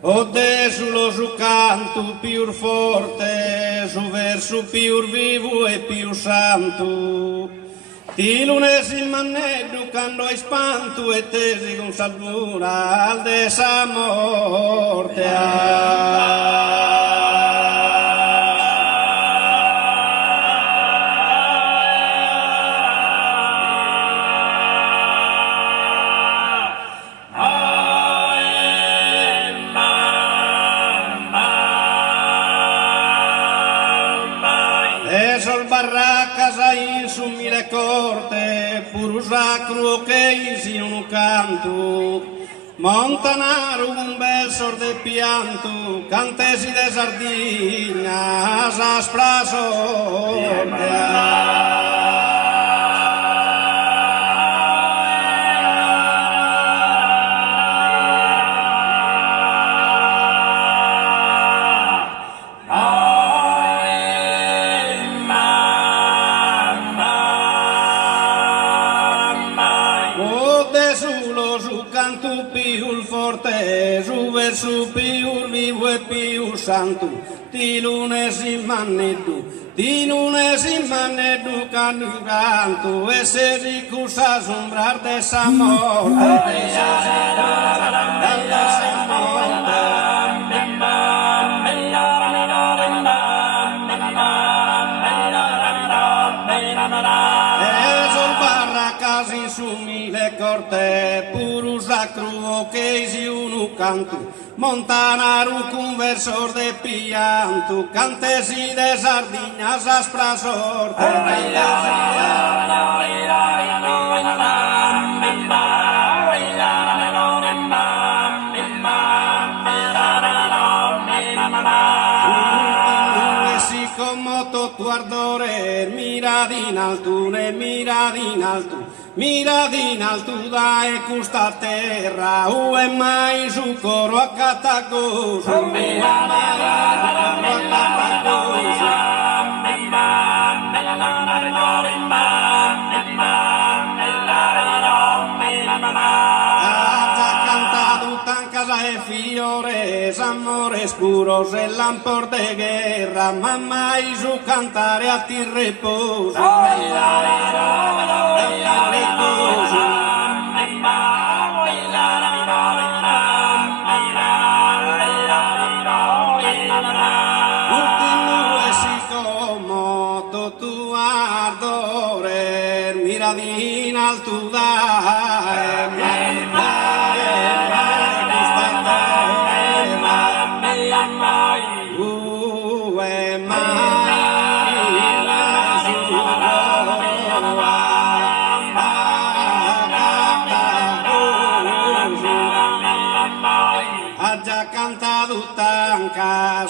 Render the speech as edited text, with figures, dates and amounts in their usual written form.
Adesso lo canto più forte, su verso più vivo e più santo. Ti lunesi manneggio quando hai spanto e tesi con salvura al desa morte. E sol barracas aí su mille corte, puro sacro che si un canto, montanaro un bel sor de pianto, cantesi de sardina, aspra sorte. Su canto più forte, su verso più vivo e più santo, ti lunesi mannedu canto, e se ricusa sombrar de esa morte. Casi su mille corte, puro sacro che si uno canto, montanaru conversor de pianto, cantesi de sardinas aspra sorte. Tu ardore, mirad in alto, mirad in alto dai questa terra, e mai su coro a catacoso, e fiores, amores puros, el lampor de guerra, mamá y su cantare a ti reposo. Ultimo e si comoto tu ardore, mirad in alto dai. Ha già cantato tantas